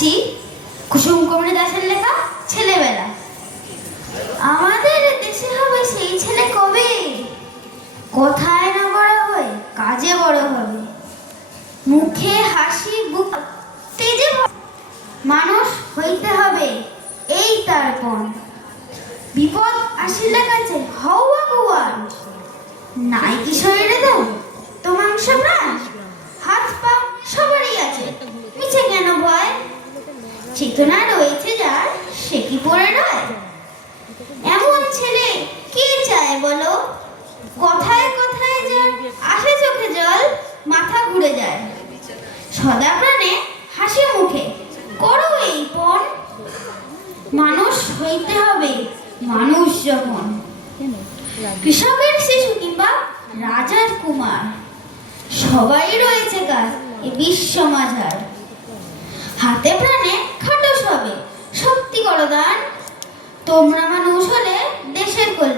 পড়ছি কুসুম কুমারী দাসের লেখা ছেলেবেলা। আমাদের দেশে হবে সেই ছেলে কবে, কোথায় না বড় হয় কাজে বড় হবে, মুখে হাসি বুক তেজে মানুষ হইতে হবে এই তার পণ। বিপদ আসিলে কাছে হও আগুয়ান, নাই কি শরীরে দাও তো মাংস প্রাণ, হাত পা সবারই আছে মিছে কেন ভয়, চেতনা রয়েছে যার সে কি পড়ে রয়। এমন ছেলে কে চায় বলো, কথায় কথায় যার আসে চোখে জল, মাথা ঘুরে যায়। সদা প্রাণে হাসি মুখে করো এই পণ, মানুষ হইতে হবে মানুষ যখন। কৃষকের শিশু কিংবা রাজার কুমার, সবাই রয়েছে কাজ এ বিশ্ব মাঝার। হাতে প্রাণে খাটো সবে শক্তি করো দান, তোমরা মানুষ হলে দেশের কল্যাণ।